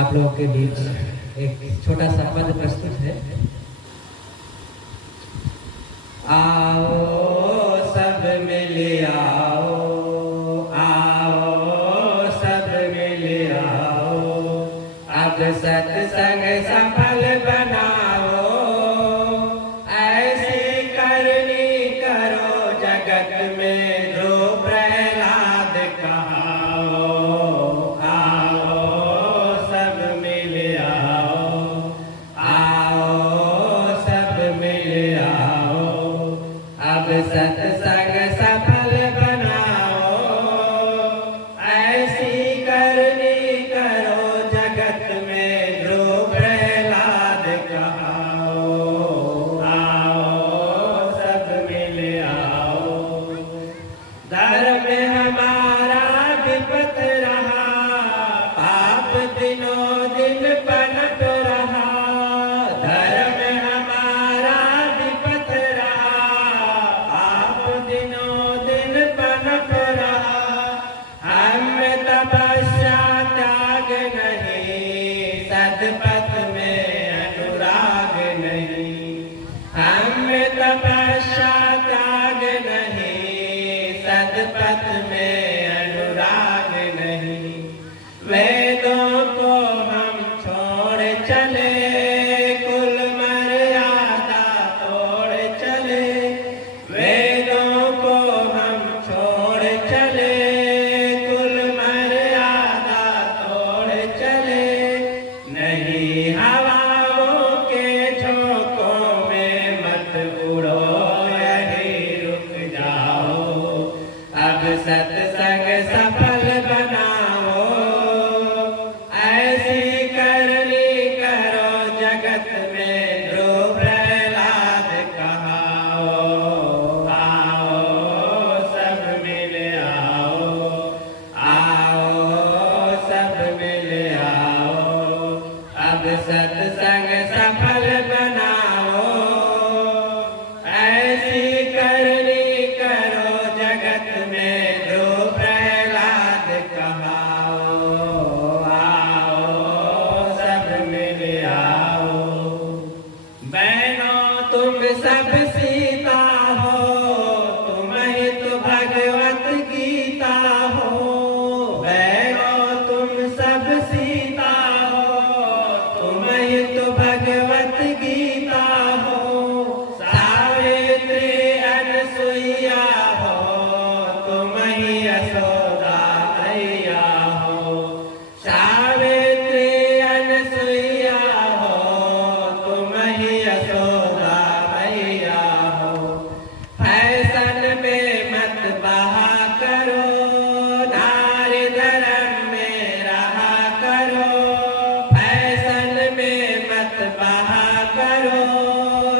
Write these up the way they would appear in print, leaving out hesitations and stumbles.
आप लोगों के बीच एक छोटा सा पद प्रस्तुत है। आओ सब मिल आओ, आओ सब मिल आओ, अब सत्संग सफल बनाओ, ऐसी करनी करो जगत में जो प्रहलाद कहाओ। आओ सब मिल आओ, आओ सब मिल आओ, अब सत्संग सफल बनाओ, ऐसी करनी करो जगत में जो प्रहलाद कहाओ। आओ सब मिल आओ, धर्म हमारा विपत रहा, पाप दिनों दिन पनप रहा। धर्म हमारा विपत रहा, पाप दिनों दिन पनप रहा। हम तपस्या त्याग नहीं, सदपथ में अनुराग नहीं। हम तपस्या त्याग नहीं, सदपथ में अनुराग नहीं। वेदों को हम छोड़ चले, कुल मर्यादा तोड़ चले। वेदों को हम छोड़ चले, कुल मर्यादा तोड़ चले। नहीं हवाओं के झोंकों में मत उड़ो, यहीं रुक जाओ, अब सत्संग सफल बनाओ, ऐसी करनी करो जगत में जो प्रहलाद कहाओ। आओ सब मिल आओ, आओ सब मिल आओ, अब सत्संग सफल बनाओ, ऐसी करनी करो जगत में जो प्रहलाद कहाओ। आओ सब मिल आओ, बहनों तुम सब सीता हो, तुम ही तो भगवत गीता हो। बहनों तुम सब सीता हो, तुम ही तो भगवत गीता हो। सावित्री अनसुईया हो, तुम ही यशोदा मैया हो। सावित्री अनसुईया हो, तुम ही यशोदा मैया हो। फैशन में मत बहा करो, नारी धर्म में रहा करो। फैशन में मत बहा करो,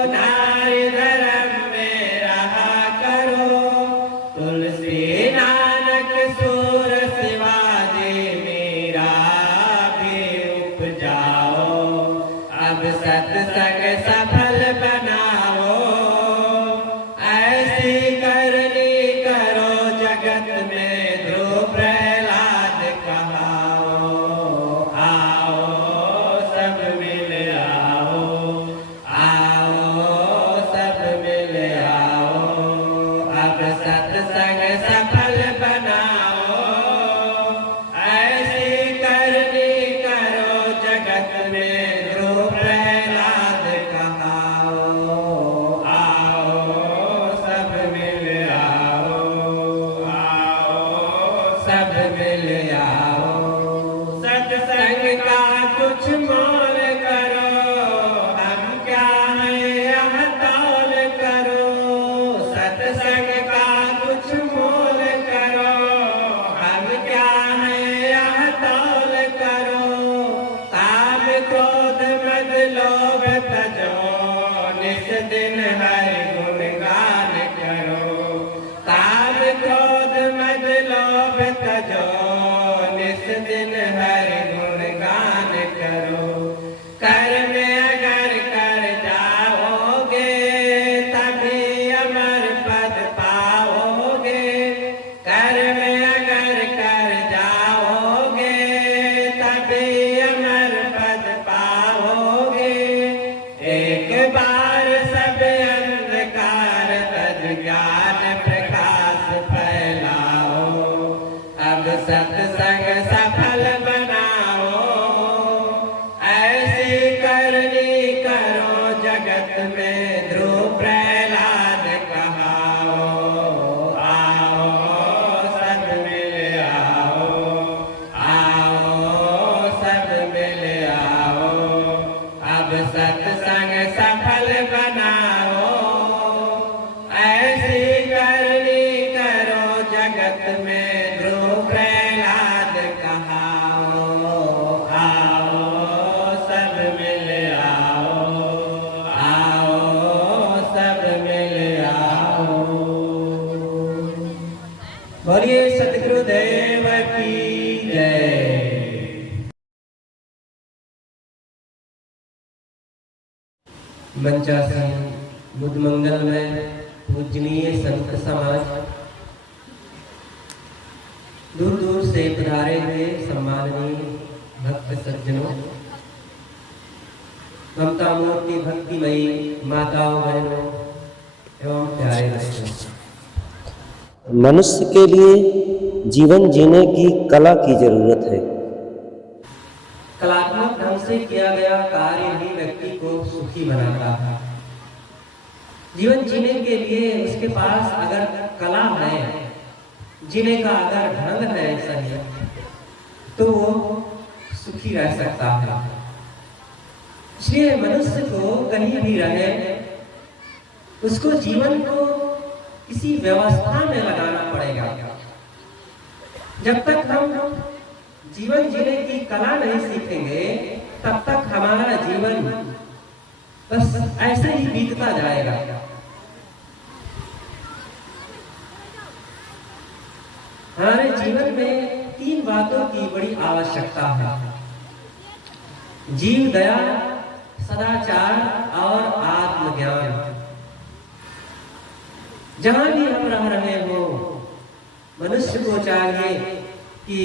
नारी धर्म में रहा करो। तुलसी नानक सूर शिवाजी मीरा भी उपजाओ, अब सत्संग सफल बनाओ, ऐसी करनी करो जगत में जो प्रहलाद कहाओ। आओ सब मिल आओ, आओ सब मिल आओ, अब सत्संग सफल बनाओ, ऐसी करनी करो जगत में जो प्रहलाद कहाओ। आओ सब मिल आओ, आओ सब मिल आओ, सत्संग का कुछ मोल करो, हम क्या हैं यह तौल करो। सत्संग का कुछ मोल करो, हम क्या हैं यह तौल करो। काम क्रोध मद लोभ तजो, निस दिन हरि गुण गान करो। काम क्रोध मद लोभ तजो, निस दिन हरि गुण गान करो। कर्म अगर कर जाओगे, तभी अमर पद पाओगे। कर्म अगर कर जाओगे, तभी अमर मंचासीन मुदमंगल में पूजनीय संत समाज, दूर दूर से पधारे हुए सम्माननीय भक्त सज्जनों, ममता मूर्ति भक्तिमयी माताओं बहनों एवं प्यारे बच्चों। मनुष्य के लिए जीवन जीने की कला की जरूरत है। कलात्मक ढंग से किया गया कार्य ही व्यक्ति को सुखी बनाता है। जीवन जीने के लिए उसके पास अगर कला है, जीने का अगर ढंग है सही, तो वो सुखी रह सकता है। इसलिए मनुष्य को कहीं भी रहे, उसको जीवन को किसी व्यवस्था में लगाना पड़ेगा। जब तक हम जीवन जीने की कला नहीं सीखेंगे, तब तक हमारा जीवन बस ऐसे ही बीतता जाएगा। हमारे जीवन में 3 बातों की बड़ी आवश्यकता है: जीव दया, सदाचार और आत्मज्ञान। जहां भी हम रह रहे हो, मनुष्य को चाहिए कि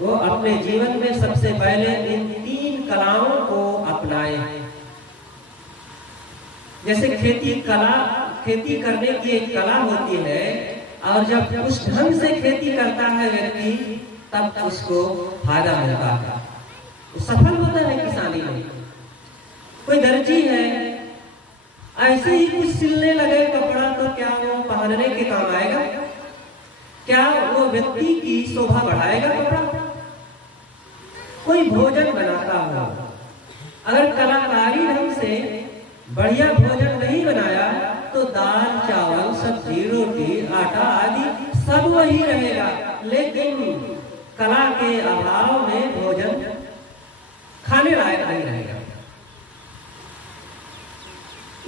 वो अपने जीवन में सबसे पहले इन 3 कलाओं को अपनाए। जैसे खेती करने की एक कला होती है, और जब उस ढंग से खेती करता है व्यक्ति, तब उसको फायदा मिलता है, वो सफल होता है किसानी में। कोई दर्जी है, ऐसे ही कुछ सिलने लगे कपड़ा, तो क्या वो पहनने के काम आएगा? क्या वो व्यक्ति की शोभा बढ़ाएगा कपड़ा? कोई भोजन बनाता हो, अगर कलाकारी ढंग से बढ़िया भोजन नहीं बनाया, तो दाल चावल सब्जी रोटी आटा आदि सब वही रहेगा, लेकिन कला के अभाव में भोजन खाने लायक नहीं रहेगा।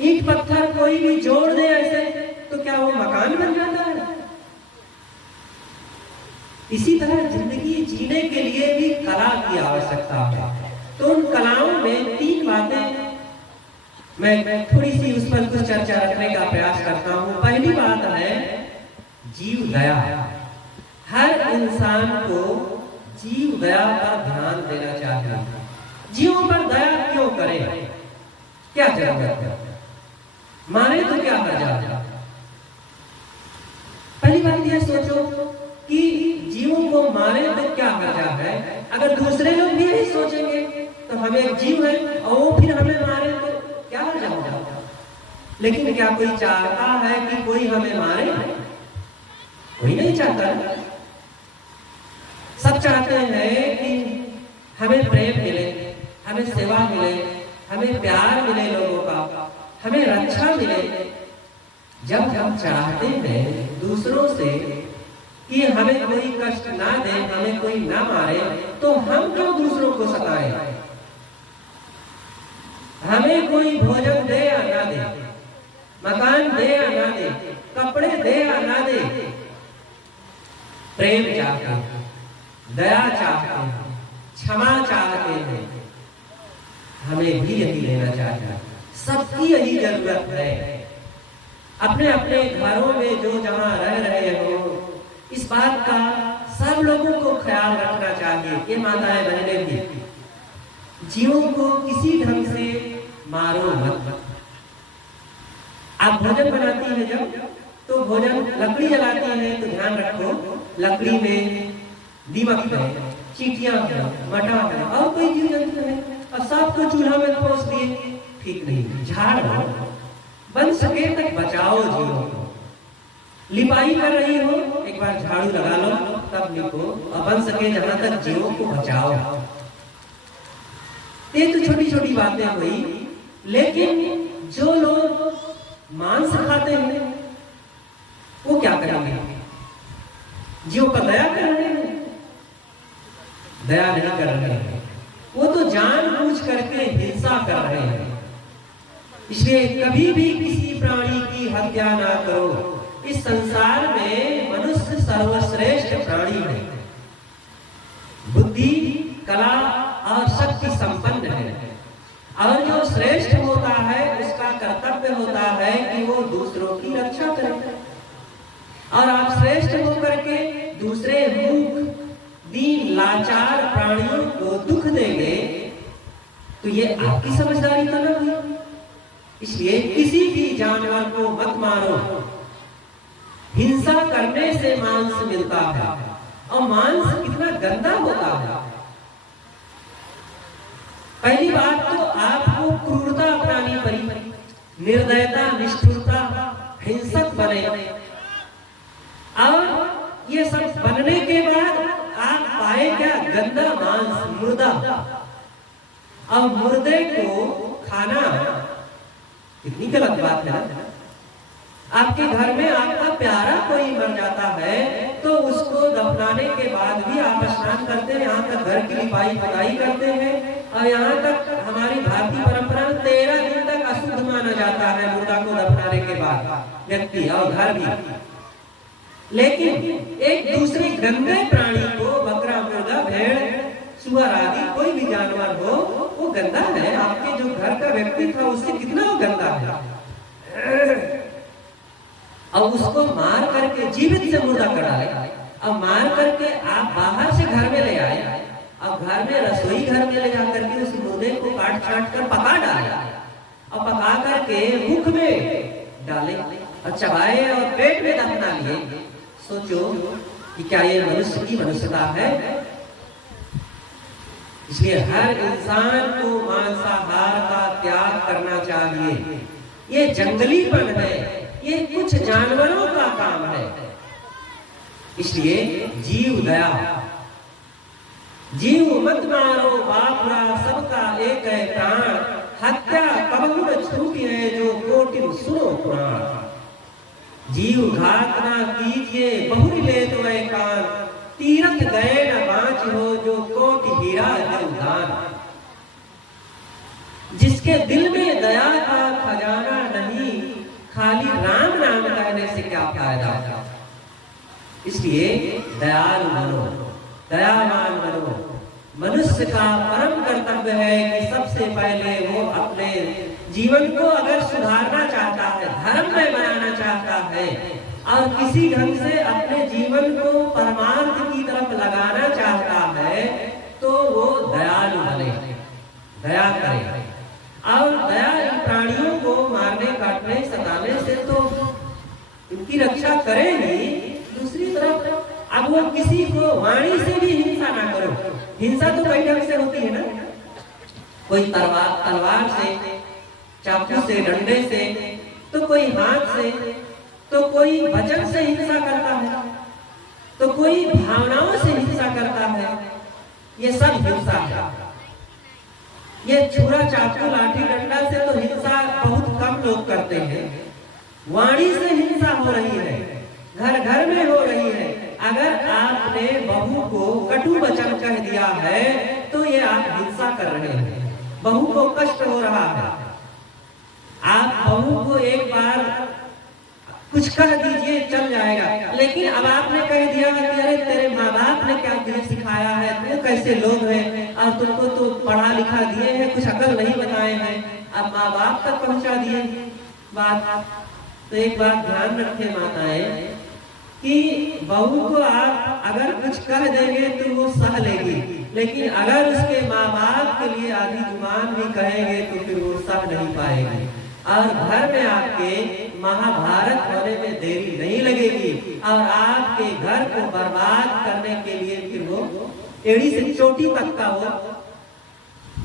ईंट पत्थर कोई भी जोड़ दे ऐसे, तो क्या वो मकान बन जाता है? इसी तरह जिंदगी जीने के लिए भी कला की आवश्यकता है। तो उन कलाओं में 3 बातें मैं थोड़ी सी उस पर कुछ चर्चा रखने का प्रयास करता हूं। पहली बात है जीव दया। हर इंसान को जीव दया का ध्यान देना चाहिए। जीवों पर दया क्यों करें? क्या जरूरत है? मारे तो क्या कर जाता? पहली बात यह सोचो कि जीवों को मारे तो क्या करना है। अगर दूसरे लोग भी यही सोचेंगे तो हम एक जीव है और वो फिर हमें मारे तो क्या हो जाएगा? लेकिन क्या कोई चाहता है कि कोई हमें मारे? कोई नहीं चाहता। सब चाहते हैं कि हमें प्रेम मिले, हमें सेवा मिले, हमें प्यार मिले, लोगों का हमें रक्षा मिले। जब हम चाहते हैं दूसरों से कि हमें कोई कष्ट ना दे, हमें कोई ना मारे, तो हम क्यों दूसरों को सताएं? हमें कोई भोजन दे या ना दे, मकान दे या ना दे, कपड़े दे या ना दे, प्रेम चाहते हैं, दया चाहते हैं, क्षमा चाहते हैं, हमें भी यही लेना चाहिए। सबकी यही जरूरत है। अपने अपने घरों में जो जहां रह रहे हो, इस बात का सब लोगों को ख्याल रखना चाहिए। ये माताएं बहनें भी, जीवों को किसी ढंग से मारो मत। आप भोजन बनाती है जब, तो भोजन लकड़ी जलाती है तो ध्यान रखो लकड़ी में दीमक है, चींटियां है, मटा है और कोई जीव जंतु है, और सबको चूल्हा में ठोस दिए, ठीक नहीं। झाड़ दो, बन सके तक बचाओ जीवों को। लिपाई कर रही हो, एक बार झाड़ू लगा लो, तब लिपो, और बन सके जहां तक जीवों को बचाओ। ये तो छोटी छोटी बातें हुई, लेकिन जो लोग मांस खाते हैं वो क्या करेंगे? जीव पर दया कर रहे हैं? दया नहीं कर रहे हैं, वो तो जानबूझ करके हिंसा कर रहे हैं। इसलिए कभी भी किसी प्राणी की हत्या ना करो। इस संसार में मनुष्य सर्वश्रेष्ठ प्राणी है, बुद्धि, कला और शक्ति संपन्न है, और जो श्रेष्ठ होता है लाचार प्राणियों को दुख देंगे तो ये आपकी समझदारी तो न हुई। इसलिए किसी भी जानवर को मत मारो। हिंसा करने से मांस मिलता है और मांस कितना गंदा होता है। पहली बात तो आपको क्रूरता अपनानी पड़ी, निर्दयता, निष्ठुरता, हिंसक बने। और ये सब बनने के बाद आप पाए क्या? गंदा मांस, मुर्दा। और मुर्दे को खाना कितनी गलत बात है ना। आपके घर में आपका प्यारा कोई मर जाता है तो उसको दफनाने के बाद भी आप स्नान करते हैं, यहाँ तक घर की लिपाई पुताई करते हैं। और यहाँ तक हमारी भारतीय परंपरा में 13 दिन तक अशुद्ध माना जाता है मुर्दा को दफनाने के बाद व्यक्ति और घर भी। लेकिन एक दूसरे गंदे प्राणी को, बकरा, मुर्गा, भेड़, सुअर आदि कोई भी जानवर हो, वो गंदा है। आपके जो घर का व्यक्ति था उससे कितना वो गंदा है। और उसको मार करके जीवित से मुर्दा कर डाले और मार करके आप बाहर से घर में ले आए और घर में रसोई घर में ले जाकर के उस मुर्दे को काट छाट कर पका डाले और पका करके मुख में डाले और चबाए और पेट में दफना लिए। सोचो कि क्या ये मनुष्य की मनुष्यता है? इसलिए हर इंसान को मांसाहार का त्याग करना चाहिए। ये जंगलीपन है, ये कुछ जानवरों का काम है। इसलिए जीव दया, जीव मत मारो बापुरा, सबका एक है प्राण, हत्या कबहू न छूटी है जो कोटि सुनो पुराण। जीव घात ना कीजिए बहुरी ले तो ऐ कान, तीरथ गए न बाँच हो जो कोटि हीरा दान। जिसके दिल में दया का खजाना नहीं, खाली राम नाम कहने से क्या फायदा। इसलिए दयालु बनो, दयावान बनो। मनुष्य का परम कर्तव्य है कि सबसे पहले वो अपने जीवन को अगर सुधारना चाहता है, धर्ममय बनाना चाहता है और किसी ढंग से अपने जीवन को परमार्थ की तरफ लगाना चाहता है तो वो दयालु बने, दया करे। और दया इन प्राणियों को मारने, काटने, सताने से तो इनकी रक्षा करे ही। दूसरी तरफ अब वो किसी को वाणी से भी हिंसा ना करो। हिंसा तो कई ढंग से होती है ना, कोई तलवार से, चाकू से, डंडे से, तो कोई हाथ से, तो कोई वचन से हिंसा करता है, तो कोई भावनाओं से हिंसा करता है। ये सब हिंसा है। ये छुरा, चाकू, लाठी, डंडा से तो हिंसा बहुत कम लोग करते हैं। वाणी से हिंसा हो रही है, घर घर में हो रही है। अगर आपने बहू को कटु वचन कह दिया है तो ये आप हिंसा कर रहे हैं, बहू को कष्ट हो रहा है। आप बहू को एक बार कुछ कह दीजिए चल जाएगा, लेकिन अब आपने कह दिया कि अरे तेरे माँ बाप ने क्या तुझे सिखाया है, तू कैसे लोग हैं और तुमको तो पढ़ा लिखा दिए हैं, कुछ अकल नहीं बताए हैं, अब माँ बाप तक पहुंचा दिए बात। तो एक बात ध्यान रखें माताएं कि बहू को आप अगर कुछ कह देंगे तो वो सह लेगी, लेकिन अगर उसके माँ बाप के लिए आधी जुबान भी कहेंगे तो फिर वो सह नहीं पाएगी। और घर में आपके महाभारत होने में देरी नहीं लगेगी और आपके घर को बर्बाद करने के लिए फिर वो एड़ी से चोटी तक का वो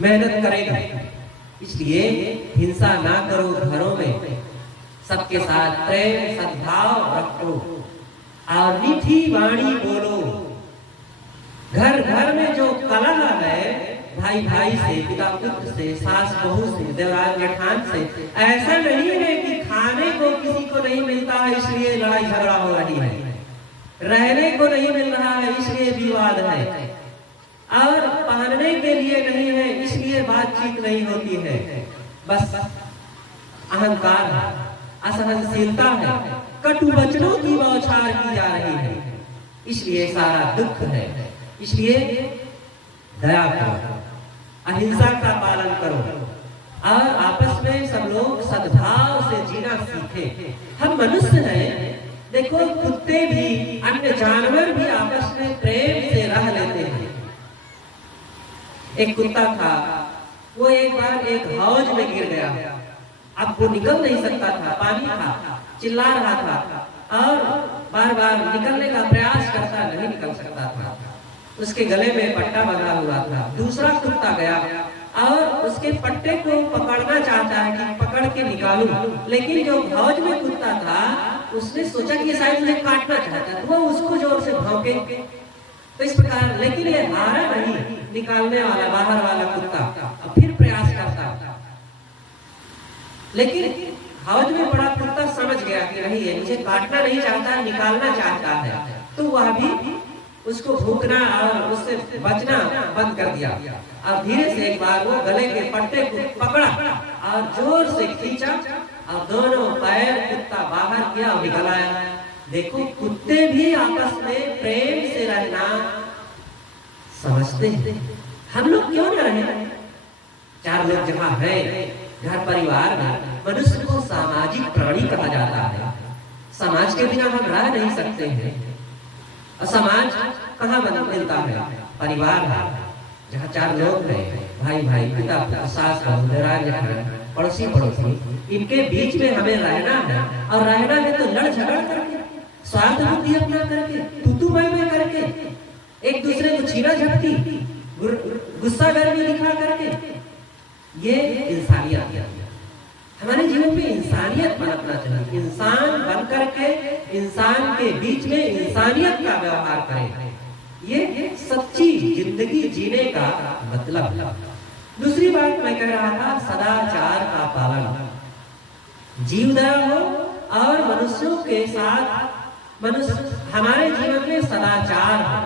मेहनत करेगा। इसलिए हिंसा ना करो, घरों में सबके साथ प्रेम सद्भाव रखो और मीठी वाणी बोलो। घर घर में जो कलह है, भाई भाई से, पिता पुत्र से, सास बहू से, देवराज जेठान से, ऐसा नहीं है कि खाने को किसी को नहीं मिलता है इसलिए लड़ाई झगड़ा हो रही है, रहने को नहीं मिल रहा है इसलिए विवाद है, और पहनने के लिए नहीं है इसलिए बातचीत नहीं होती है। बस अहंकार है, असहनशीलता है, कटु वचनों की बौछार की जा रही है, इसलिए सारा दुख है। इसलिए दया करो, अहिंसा का पालन करो और आपस में सब लोग सद्भाव से जीना सीखे। हम मनुष्य हैं, देखो कुत्ते भी, अन्य जानवर भी आपस में प्रेम से रह लेते हैं, एक कुत्ता था, वो एक बार एक हौज में गिर गया। अब वो निकल नहीं सकता था, पानी था, चिल्ला रहा था और बार बार निकलने का प्रयास करता, नहीं निकल सकता था। उसके गले में पट्टा बंधा हुआ था। दूसरा कुत्ता गया और उसके पट्टे को पकड़ना चाहता है कि पकड़ के निकालूं, लेकिन जो हौज में कुत्ता था उसने सोचा कि शायद मुझे काटना चाहता है, वो उसको जोर से भौंके। तो इस प्रकार, लेकिन ये हारा नहीं, निकालने वाला बाहर वाला कुत्ता अब फिर प्रयास करता, लेकिन हौज में बड़ा कुत्ता समझ गया कि नहीं, ये मुझे काटना नहीं चाहता, निकालना चाहता है। तो वह भी उसको भूखना और उससे बचना बंद कर दिया। अब धीरे से एक बार वो गले के पट्टे को पकड़ा और जोर से खींचा और दोनों पैर कुत्ता बाहर किया और निकल आया। देखो, कुत्ते भी आपस में प्रेम से रहना समझते हैं। हम लोग क्यों न रहे? चार लोग जहाँ है घर परिवार में, मनुष्य को सामाजिक प्राणी कहा जाता है। समाज के बिना हम रह नहीं सकते हैं। और समाज कहाँ मिलता है? परिवार है, जहाँ चार लोग हैं, भाई भाई, पिता पुत्र, सास बहू, देरानी जेठानी, पड़ोसी पड़ोसी, इनके बीच में हमें रहना है। और रहना है तो लड़ झगड़ करके, स्वार्थ बुद्धि अपना करके, तू मैं करके, एक दूसरे को छीना झपटी, गुस्सा गर्मी दिखा करके, ये इंसानियत। हमारे जीवन में इंसानियत पनपना चाहिए। इंसान बन करके इंसान के बीच में इंसानियत का व्यवहार करें, ये सच्ची जिंदगी जीने का मतलब। दूसरी बात मैं कह रहा था, सदाचार का पालन। जीव दया हो और मनुष्यों के साथ मनुष्य, हमारे जीवन में सदाचार हो।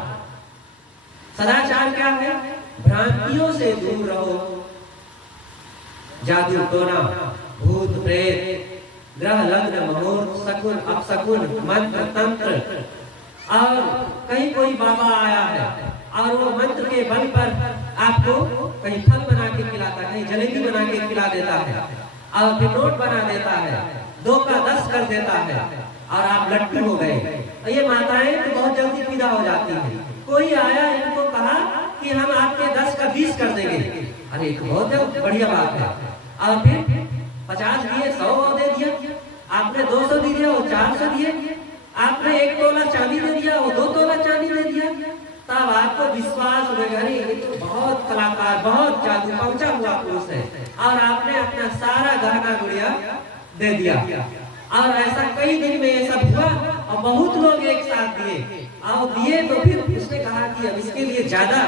सदाचार क्या है? भ्रांतियों से दूर रहो, जादू टोना, भूत प्रेत, ग्रह लग्न मुहूर्त, शकुन अपशकुन, मंत्र तंत्र, और कहीं कोई बाबा आया है और वो मंत्र के बल पर आपको कहीं फल बना के खिलाता है, कहीं जलेबी बना के खिला देता है और फिर नोट बना देता है, 2 का 10 कर देता है और आप लट्टू हो गए। ये माताएं तो बहुत जल्दी पीदा हो जाती हैं। कोई आया, इनको कहा कि हम आपके 10 का 20 कर देंगे। अरे तो बहुत बढ़िया बात है। और फिर 50 दिए, 100 दे दिया, आपने 200 दे दिया, वो 400 दिए, आपने 1 तोला चांदी दे दिया, वो 2 तोला चांदी दे दिया। तब आपको विश्वास होगा, ये तो बहुत कलाकार, बहुत जादू पहुंचा हुआ पुरुष है, और आपने अपना सारा गहना गुड़िया दे दिया। और ऐसा कई दिन में ये सब हुआ और बहुत लोग एक साथ दिए और दिए, तो फिर उसने कहा कि अब इसके लिए ज्यादा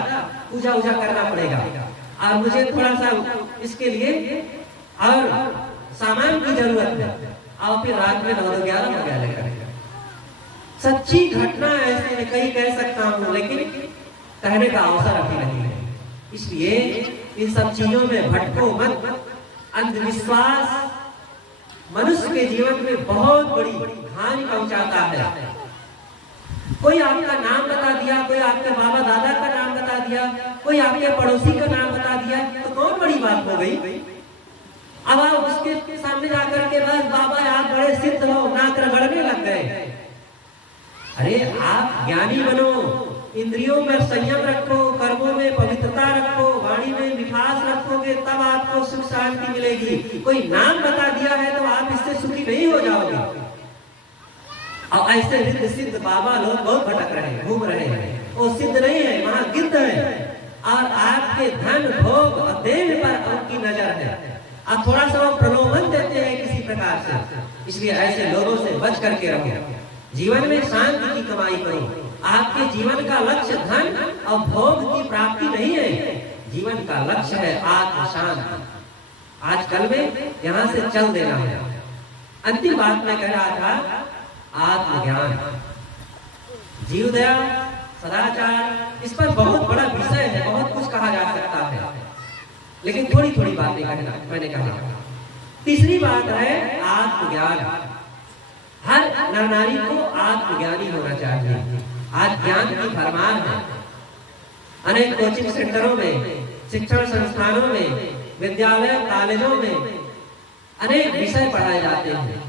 पूजा उजा करना पड़ेगा और मुझे थोड़ा सा इसके लिए और सामान की जरूरत है। और फिर रात में 9-11 हो गया। सच्ची घटना ऐसे में कहीं कह सकता हूँ, लेकिन कहने का अवसर अभी नहीं है। इसलिए इन सब चीजों में भटको मत। अंधविश्वास मनुष्य के जीवन में बहुत बड़ी हानि पहुंचाता है। कोई आपका नाम बता दिया, कोई आपके बाबा दादा का नाम बता दिया, कोई आपके पड़ोसी का नाम बता दिया, तो कौन बड़ी बात हो गई? अब आप उसके सामने जाकर के बस बाबा आप बड़े सिद्ध हो, नाक रगड़ने लग गए। अरे आप ज्ञानी बनो, इंद्रियों में संयम रखो, कर्मों में पवित्रता रखो, वाणी में मिठास रखोगे, तब आपको सुख शांति मिलेगी। कोई नाम बता दिया है तो आप इससे सुखी नहीं हो जाओगे। और ऐसे रिद्ध सिद्ध बाबा लोग बहुत भटक रहे हैं, घूम रहे हैं। वो सिद्ध नहीं है, वहां गिद्ध है और आपके धन भोग और देह पर उनकी नजर है। अब थोड़ा सा वो प्रलोभन देते हैं किसी प्रकार से। इसलिए ऐसे लोगों से बच करके रहो। जीवन में शांति की कमाई करो। आपके जीवन का लक्ष्य धन और भोग की प्राप्ति नहीं है, जीवन का लक्ष्य है आत्म शांति। आजकल में यहाँ से चल देना है। अंतिम बात मैं कह रहा था, आत्मज्ञान, जीव दया, सदाचार, इस पर बहुत बड़ा विषय है, बहुत कुछ कहा जा सकता है, लेकिन थोड़ी थोड़ी बातें कहना मैंने कहा। तीसरी बात है आत्मज्ञान। हर नर नारी को आत्मज्ञानी होना चाहिए। आज ज्ञान की भरमार है। अनेक कोचिंग सेंटरों में, शिक्षण संस्थानों में, विद्यालय कॉलेजों में अनेक विषय पढ़ाए जाते हैं।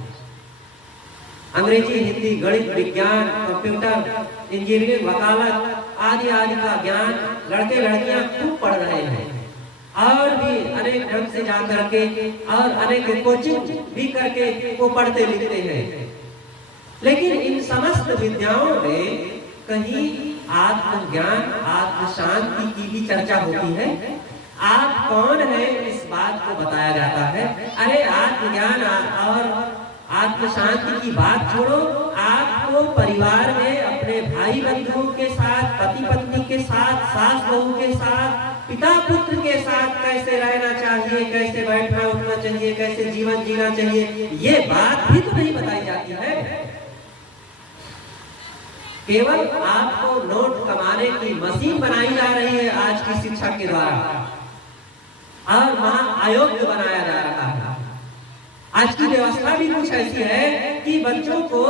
अंग्रेजी, हिंदी, गणित, विज्ञान, कंप्यूटर, इंजीनियरिंग, वकालत आदि आदि का ज्ञान लड़के लड़कियां खूब पढ़ रहे हैं। ढंग से जा करके और अनेक कोचिंग भी करके वो पढ़ते लिखते हैं। लेकिन इन समस्त विद्याओं में कहीं आत्मज्ञान, आत्म शांति की भी चर्चा होती है। आप कौन है इस बात को बताया जाता है। अरे आत्मज्ञान और आत्म शांति की बात छोड़ो, आपको परिवार में अपने भाई बंधुओं के साथ, पति पत्नी के साथ, सास बहू के साथ, पिता पुत्र के साथ कैसे रहना चाहिए, कैसे बैठना उठना चाहिए, कैसे जीवन जीना चाहिए, ये बात भी तो नहीं बताई जाती है। केवल आपको नोट कमाने की मशीन बनाई जा रही है आज की शिक्षा के द्वारा और वहां अयोग्य बनाया जा रहा है। आज की व्यवस्था भी कुछ ऐसी है कि बच्चों को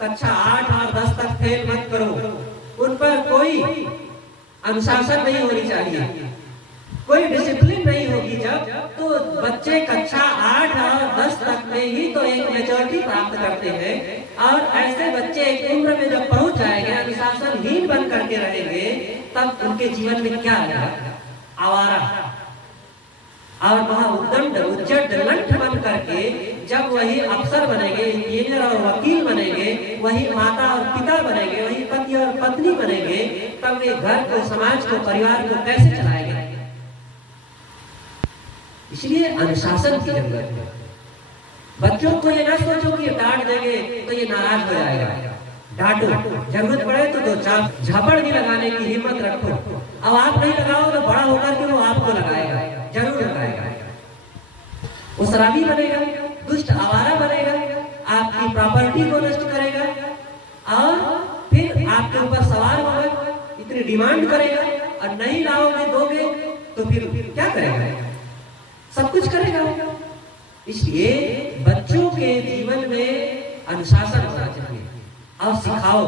कक्षा 8 और 10 तक फेल मत करो, उन पर कोई अनुशासन नहीं होनी चाहिए, कोई डिसिप्लिन नहीं होगी। जब तो बच्चे कक्षा 8 और 10 तक में ही तो एक मेच्योरिटी प्राप्त करते हैं और ऐसे बच्चे एक उम्र में जब पहुंच जाएंगे, अनुशासनहीन बन करके रहेंगे, तब उनके जीवन में क्या रहेगा? आवारा और वह उद्दंड उज्जड लंठ बन करके जब वही अफसर बनेंगे, इंजीनियर और वकील बनेंगे, वही माता और पिता बनेंगे, वही पति और पत्नी बनेंगे, तब वे घर को, समाज को, परिवार को कैसे चलाएंगे? इसलिए अनुशासन की जरूरत है। बच्चों को ये ना सोचो कि डांट देंगे तो ये नाराज हो जाएगा, डांटो, जरूरत पड़े तो दो चार झापड़ भी लगाने की हिम्मत रखो। अब आप नहीं लगाओ तो बड़ा होकर के वो आपको लगाएगा, जरूर लगाएगा। वो शराबी बनेगा, दुष्ट आवारा बनेगा, आपकी प्रॉपर्टी को नष्ट करेगा और फिर आपके ऊपर सवाल होगा, इतनी डिमांड करेगा और नहीं लाओगे, दोगे तो फिर क्या करेगा? सब कुछ करेगा। इसलिए बच्चों के जीवन में अनुशासन होना चाहिए और सिखाओ।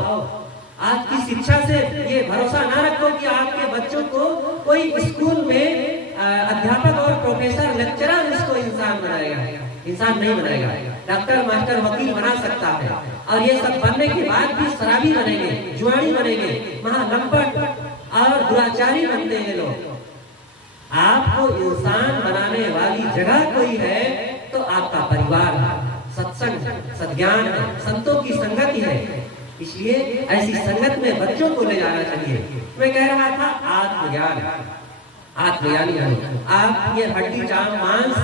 आपकी शिक्षा से ये भरोसा ना रखो कि आपके बच्चों को कोई स्कूल में अध्यापक और प्रोफेसर, लेक्चरर इसको इंसान बनाएगा। इंसान नहीं बनाएगा। डॉक्टर, मास्टर, वकील बना सकता है और ये सब बनने के बाद भी शराबी बनेंगे, जुआड़ी बनेंगे, महालंपट और दुराचारी बनते हैं लोग। आपको इंसान बनाने वाली जगह कोई है तो आपका परिवार है, सत्संग, सद्ज्ञान है, संतों की संगति है। इसलिए ऐसी संगत में बच्चों को ले जाना चाहिए। मैं कह रहा था आत्मज्ञान, आत्मज्ञानी बनो। आप ये हड्डी चाम मांस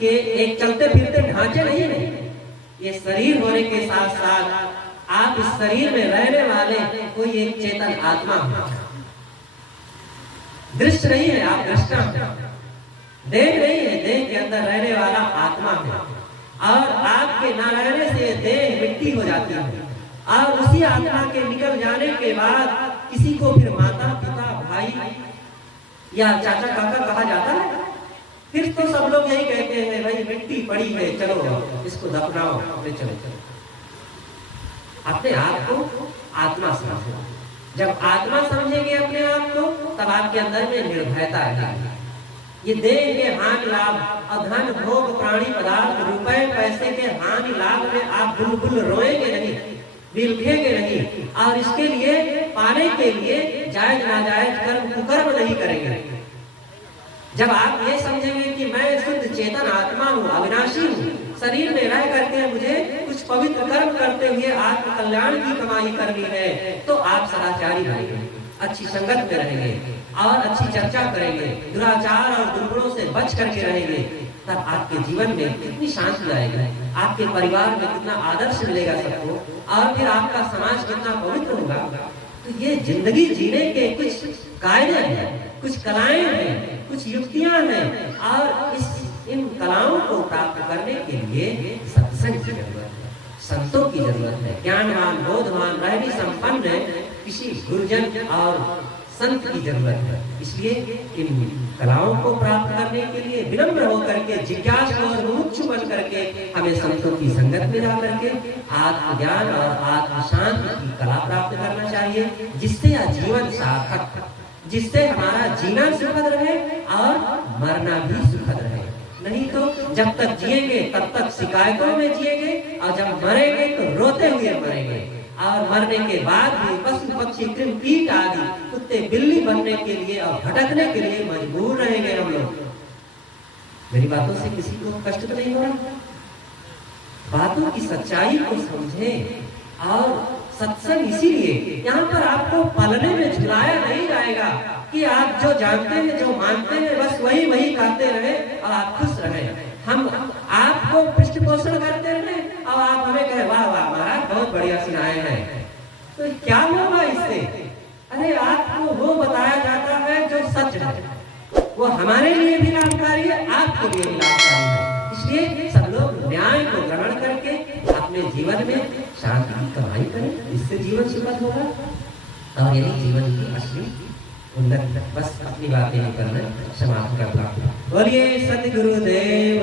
के एक चलते फिरते ढांचे नहीं है। ये शरीर होने के साथ साथ आप इस शरीर में रहने वाले कोई एक चेतन आत्मा है। दृश्य नहीं है, आप दृष्टा हैं। देह नहीं है, देह के अंदर रहने वाला आत्मा है और आपके न रहने से देह मिट्टी हो जाती है और उसी आत्मा के निकल जाने के बाद किसी को फिर माता, पिता, भाई या चाचा काका कहा जाता है। फिर तो सब लोग यही कहते हैं, भाई मिट्टी पड़ी है, चलो इसको दफनाओ, चलो चलो। अपने आप को आत्मा समझो। जब आत्मा समझेंगे अपने आप को, तब आपके अंदर में निर्भयता आएगी। ये देह के हानि लाभ, अधन भोग, प्राणी पदार्थ, रुपए पैसे के हानि लाभ में आप बुलबुल रोएंगे नहीं, बिलखेंगे नहीं और इसके लिए पाने के लिए जायज नाजायज कर्म कुकर्म नहीं करेंगे। जब आप ये समझेंगे कि मैं शुद्ध चेतन आत्मा हूँ, अविनाशी हूँ, शरीर में रह करके मुझे कुछ पवित्र कर्म करते हुए आत्म कल्याण की कमाई करनी है, तो आप सदाचारी रहेंगे, अच्छी संगत में रहेंगे और अच्छी चर्चा करेंगे, दुराचार और दुर्गुणों से बच करके रहेंगे। तब आपके जीवन में कितनी शांति आएगी, आपके परिवार में कितना आदर्श मिलेगा सबको और फिर आपका समाज कितना पवित्र होगा। तो ये जिंदगी जीने के कुछ कायदे हैं, कुछ कलाएं हैं, कुछ युक्तियां हैं और इन कलाओं को प्राप्त करने के लिए सत्संग की जरूरत है, संतों की जरूरत है, ज्ञानवान, बोधवान, रहनी संपन्न किसी गुरुजन और संत की जरूरत है। इसलिए इन कलाओं को प्राप्त करने के लिए विनम्र होकर के, जिज्ञासु और मुमुक्षु बन करके हमें संतों की संगत में जा करके आत्मज्ञान और आत्म शांति की कला प्राप्त करना चाहिए, जिससे जीवन सार्थक, जिससे हमारा जीना सुखद रहे और मरना भी सुखद रहे। नहीं तो जब तक जिएंगे तब तक शिकायतों में जिएंगे और जब मरेंगे तो रोते हुए मरेंगे और मरने के बाद भी पशु पक्षी कृमि कीट आदि कुत्ते बिल्ली बनने के लिए और भटकने के लिए मजबूर रहेंगे हम लोग। मेरी बातों से किसी को कष्ट तो नहीं हो रहा? बातों की सच्चाई को समझे। और सत्संग इसीलिए यहाँ पर आपको पलने में झुलाया नहीं जाएगा कि आप जो जानते हैं, जो मानते हैं, बस वही वही करते रहे और आप खुश रहे। हम आपको पृष्ठ पोषण करते रहे और आप हमें कहे वाह वाह महाराज बहुत बढ़िया सुनाए हैं, तो क्या होगा इससे? अरे आपको वो बताया जाता है जो सच है, वो हमारे लिए भी लाभकारी है, आपके लिए भी लाभकारी है। इसलिए सब लोग न्याय को ग्रहण करके अपने जीवन में शांति की कमाई करें, इससे जीवन सुखद होगा और यही जीवन की असली उन्नति। बस अपनी बातें नहीं करना, समाप्त करना। बोलिए सतगुरुदेव